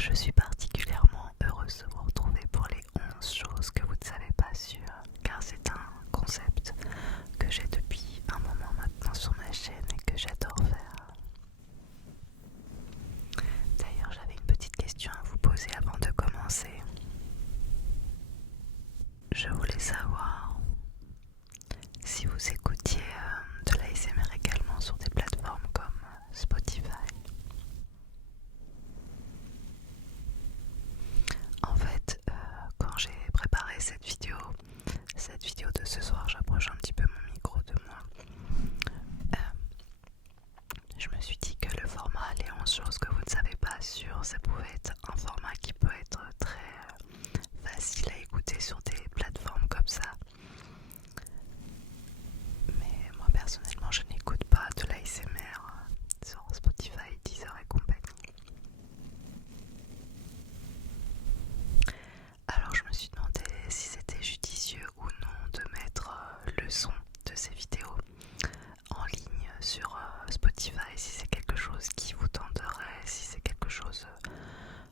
Je suis particulièrement heureuse de vous retrouver pour les 11 choses que vous ne savez pas sur, car c'est un concept que j'ai depuis un moment maintenant sur ma chaîne et que j'adore faire. D'ailleurs, j'avais une petite question à vous poser avant de commencer. Je voulais savoir si vous écoutiez de l'ASMR également sur des plateformes comme Spotify. En fait, quand j'ai préparé cette vidéo de ce soir, j'approche un petit peu mon micro de moi. Je me suis dit que le format les 11 choses que vous ne savez pas sur, ça pouvait être un format qui peut être très facile à écouter sur des plateformes comme ça. Mais moi personnellement, je n'écoute pas de l'ASMR sur Spotify, Deezer et compagnie. Alors je me suis demandé si c'était judicieux ou non de mettre le son de ces vidéos en ligne sur Spotify, si c'est quelque chose qui vous tenterait, si c'est quelque chose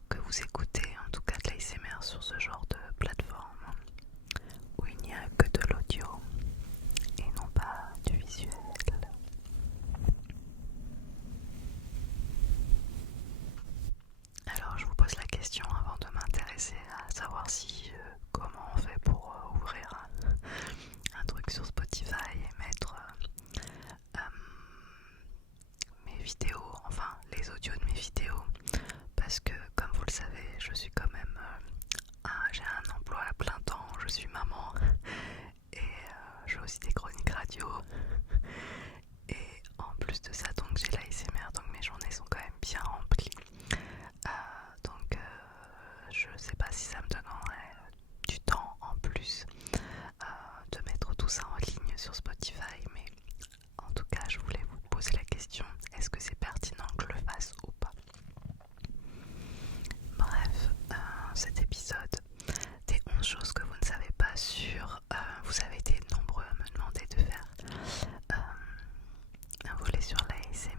que vous écoutez, en tout cas de l'ASMR sur ce genre de plateforme où il n'y a que de l'audio et non pas du visuel. Alors je vous pose la question avant de m'intéresser à savoir si comment on fait pour ouvrir un truc sur Spotify et mettre mes vidéos, enfin les audios de mes vidéos, parce que comme vous le savez, je suis quand même j'ai un emploi à plein temps, je suis maman et je fais aussi des chroniques radio et en plus de ça donc j'ai l'ASMR, donc mes journées sont quand même bien remplies. Je sais pas si ça me donnerait du temps en plus de mettre tout ça en ligne sur Spotify, mais en tout cas je voulais vous poser la question, est-ce que c'est pertinent que je le fasse ou pas? Bref, cet épisode des 11 choses que vous ne savez pas sur, vous avez été nombreux à me demander de faire un volet sur l'ASMR.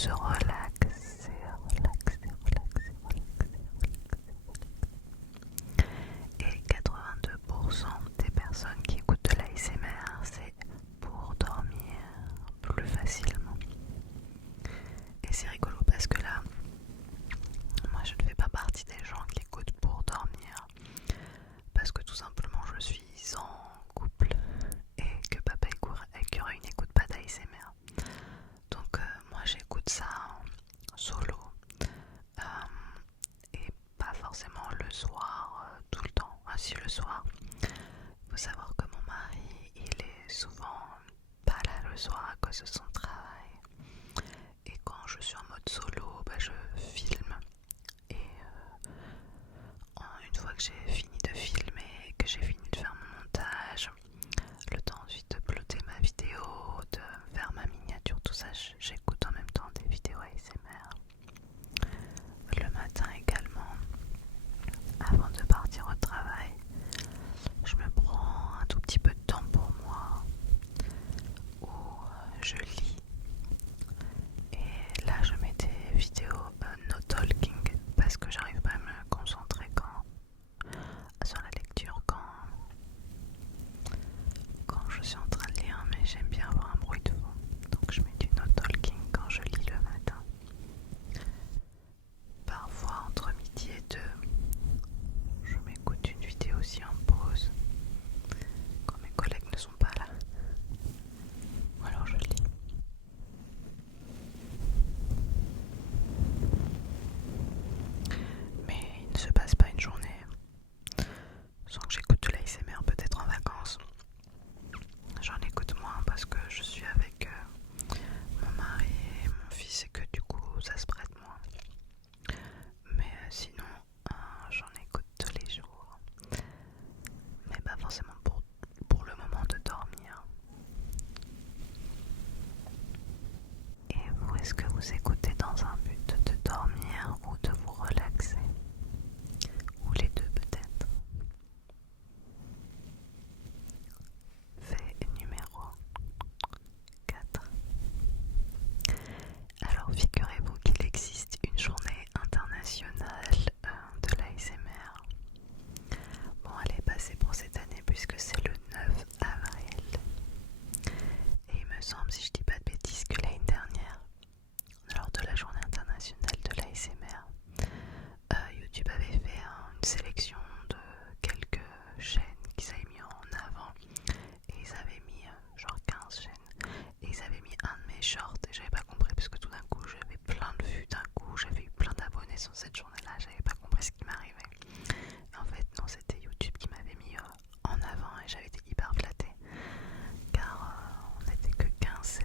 se relaxer, relaxer, relaxer, relaxer. Et 82% des personnes qui écoutent de l'ASMR, c'est pour dormir plus facilement. Et c'est rigolo parce que là, moi je ne fais pas partie des gens qui écoutent pour dormir, parce que tout simplement je suis en couple et que Papa Écureuil n'écoute pas d'ASMR. Donc moi j'écoute ça solo et pas forcément le soir tout le temps. Ah si, le soir. Il faut savoir que mon mari il est souvent pas là le soir à cause de son travail. Et quand je suis en mode solo, je filme. Et une fois que j'ai fini de filmer, que j'ai fini de faire mon montage, le temps ensuite de uploader ma vidéo, de faire ma miniature, tout ça, j'écoute en même temps des vidéos ASMR. Le matin également, avant de partir au travail, je me prends un tout petit peu de temps pour moi, où je lis. Et là je mets des vidéos no talking, parce que j'arrive pas à me concentrer sur la lecture quand je suis en train de lire, mais j'aime bien avoir un bruit de fond, donc je mets du no talking quand je lis le matin. Parfois entre midi et 2, je m'écoute une vidéo aussi en pause quand mes collègues ne sont pas là, ou alors je lis. Mais il ne se passe pas une journée sans que j'écoute de l'ASMR, peut-être en vacances. J'en écoute moins parce que je suis avec mon mari et mon fils et que du coup ça se prête moins. Mais sinon j'en écoute tous les jours. Mais pas forcément pour le moment de dormir. Et vous, est-ce que vous écoutez dans un but de dormir ou de vous relaxer? Ou les deux peut-être? Fait numéro 4. Alors figurez-vous qu'il existe une journée internationale de l'ASMR. Bon, elle est passée pour cette année puisque c'est le 9 avril. Et il me semble, si je dis pas de bêtises, que l'année dernière, lors de la journée internationale de l'ASMR, YouTube avait fait une sélection de quelques chaînes qu'ils avaient mis en avant. Et ils avaient mis genre 15 chaînes. Et ils avaient mis un de mes shorts et j'avais pas compris parce que tout d'un coup j'avais plein de vues, d'un coup j'avais eu plein d'abonnés sur cette journée-là, j'avais pas compris ce qui m'arrivait. Et en fait non, c'était YouTube qui m'avait mis en avant et j'avais été hyper flattée car on n'était que 15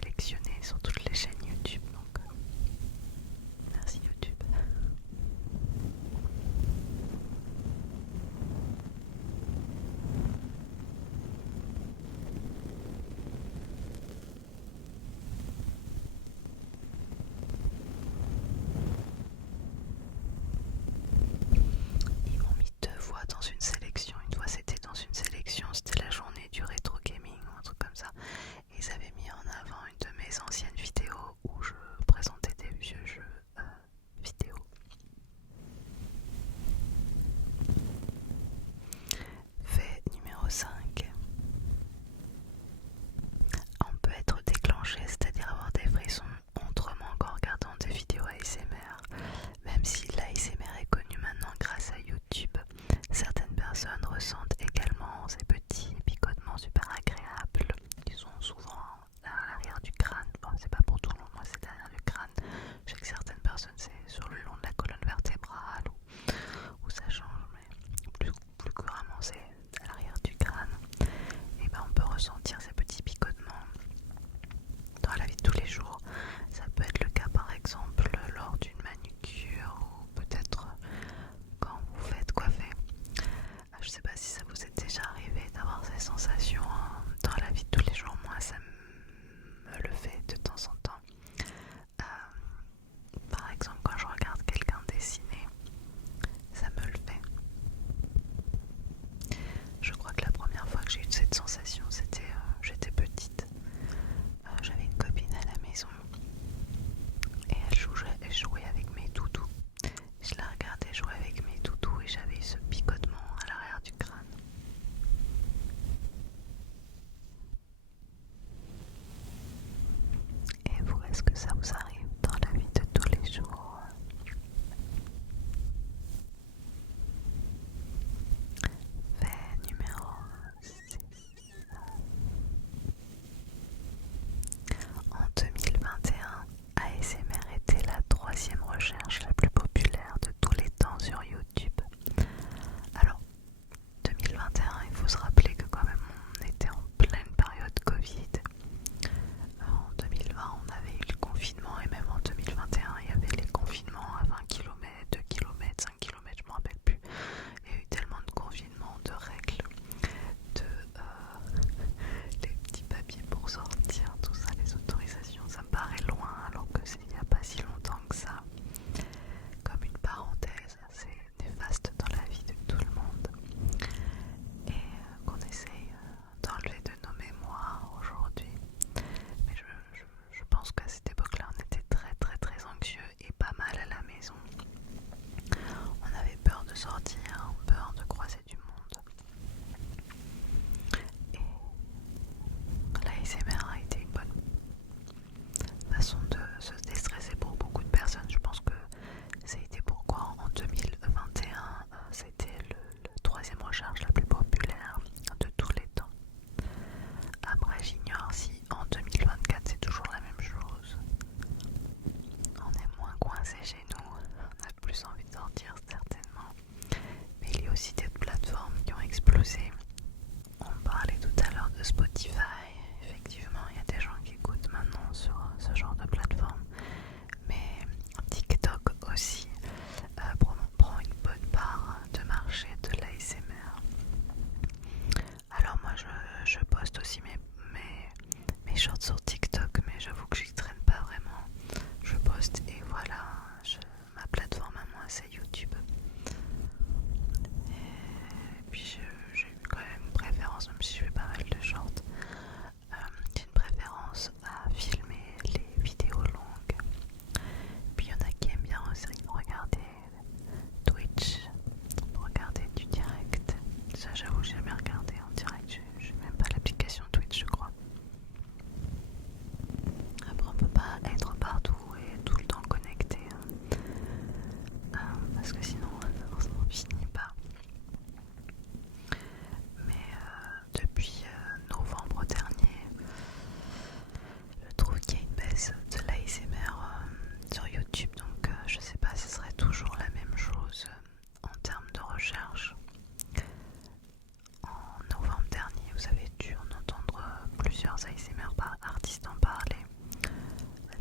ASMR par artistes en parler.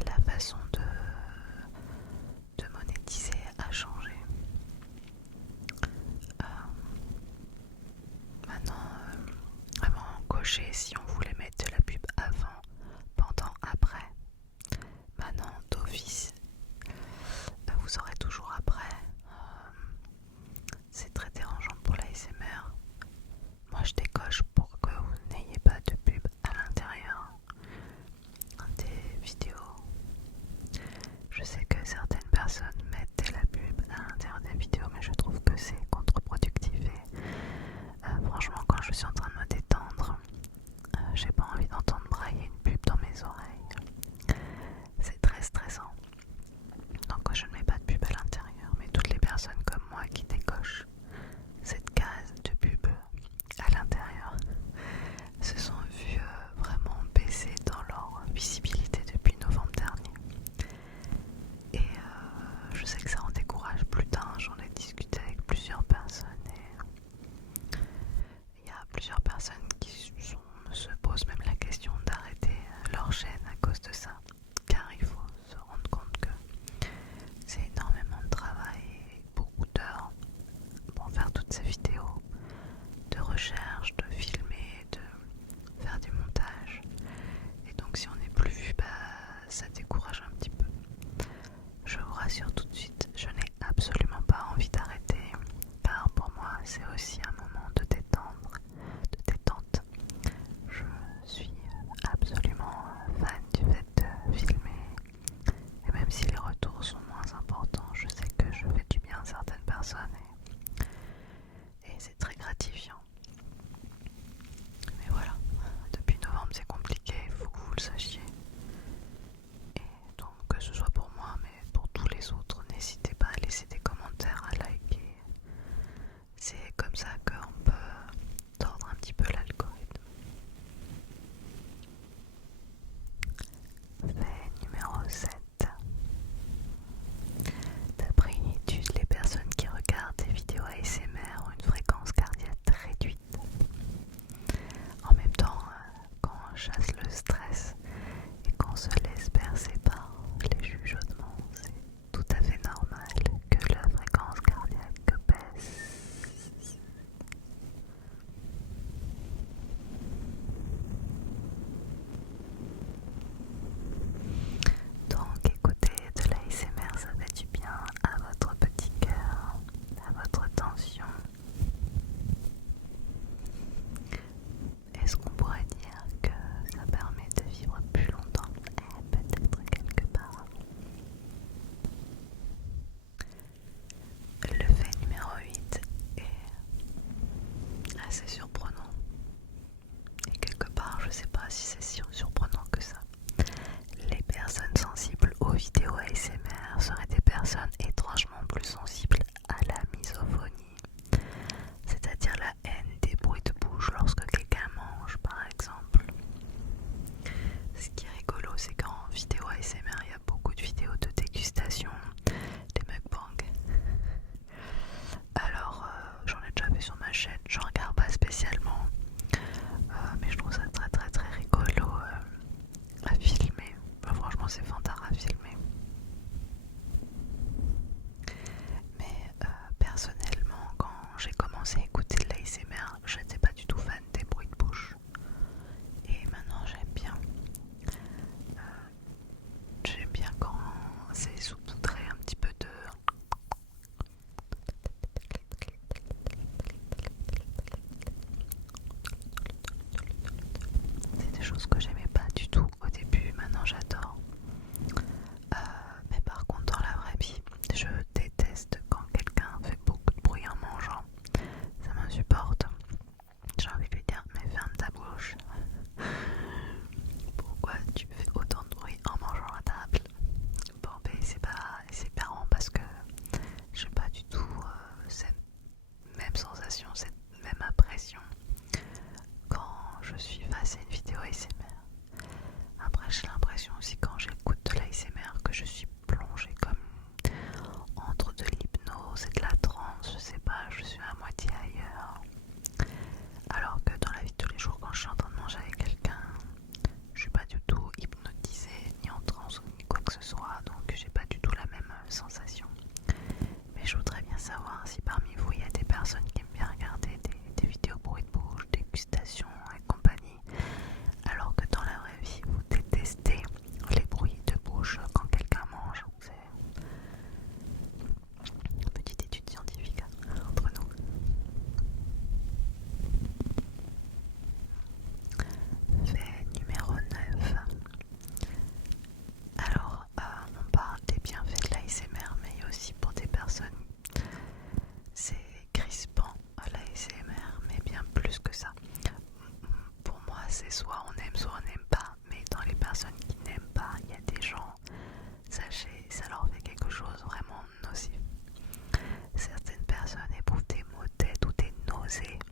La façon de monétiser a changé. Maintenant, vraiment cocher si on voulait mettre de la pub avant, pendant, après. Maintenant, d'office, vous aurez toujours après. C'est très dérangeant pour l'ASMR. Moi, je décoche pour que vous n'ayez pas de pub à l'intérieur des vidéos. Je sais que certaines personnes mettent de la pub à l'intérieur des vidéos, mais je trouve que c'est contre-productif. Et franchement, quand je suis en train de me détendre, j'ai pas envie d'entendre brailler une pub dans mes oreilles. C'est très stressant. Donc je ne mets pas de pub à l'intérieur, mais toutes les personnes comme moi qui décochent cette case de pub à l'intérieur se sont vues vraiment baisser dans leur visibilité depuis novembre dernier. Et je sais que ça en décourage plus d'un, j'en ai discuté avec plusieurs personnes et il y a plusieurs personnes qui se posent même la question d'arrêter leur chaîne à cause de ça, car il faut se rendre compte que c'est énormément de travail et beaucoup d'heures pour faire toutes ces vidéos de recherche, de filmer, de faire du montage. Et donc si on n'est plus vu, ça décourage un petit peu. Je vous rassure tout de suite, je n'ai absolument pas envie d'arrêter, car pour moi c'est aussi un moment de détente. Je suis absolument fan du fait de filmer, et même si les retours sont moins importants, je sais que je fais du bien à certaines personnes et c'est très gratifiant. Mais voilà, depuis novembre c'est compliqué, il faut que vous le sachiez. Et donc que ce soit pour moi, mais pour tous les autres, n'hésitez pas à laisser des commentaires, à liker. C'est comme ça qu'on peut tordre un petit peu l'algorithme. Fait numéro 7. D'après une étude, les personnes qui regardent des vidéos ASMR ont une fréquence cardiaque réduite. En même temps, quand on chasse le stress et qu'on se laisse bercer par les chuchotements, c'est tout à fait normal que la fréquence cardiaque baisse. Donc écouter de l'ASMR, ça fait du bien à votre petit cœur, à votre tension. Est-ce qu'on pourrait dire que ça permet de vivre plus longtemps? Peut-être quelque part. Le fait numéro 8 est assez surprenant. Et quelque part, je sais pas si c'est si surprenant que ça. Les personnes sensibles aux vidéos ASMR seraient des personnes étrangement plus sensibles à la misophonie, c'est-à-dire la haine des bruits de bouche lorsque quelqu'un mange par exemple. Ce qui est rigolo, c'est qu'en vidéo ASMR il y a beaucoup de vidéos de dégustation, des mukbangs. Alors j'en ai déjà fait sur ma chaîne, j'en regarde pas spécialement, mais je trouve ça très très très rigolo à filmer. Franchement c'est fantard à filmer. Mais personnellement, quand j'ai commencé à écouter de l'ASMR, je n'étais pas du tout fan des bruits de bouche. Et maintenant j'aime bien. J'aime bien quand c'est saupoudré un petit peu de... C'est des choses que j'aimais pas du tout au début, maintenant j'adore. Mais par contre dans la vraie vie, je déteste quand quelqu'un fait beaucoup de bruit en mangeant. Ça m'insupporte. J'ai envie de lui dire, mais ferme ta bouche. Pourquoi tu fais autant de bruit en mangeant à table? Bon ben c'est marrant parce que j'ai pas du tout cette même sensation, cette même impression quand je suis face à une vidéo ASMR. Après j'ai l'impression aussi quand j'écoute de l'ASMR que je suis plongée comme entre de l'hypnose et de la transe, je sais pas, je suis à moitié ailleurs. Alors que dans la vie de tous les jours, quand je suis en train de manger avec quelqu'un, proposer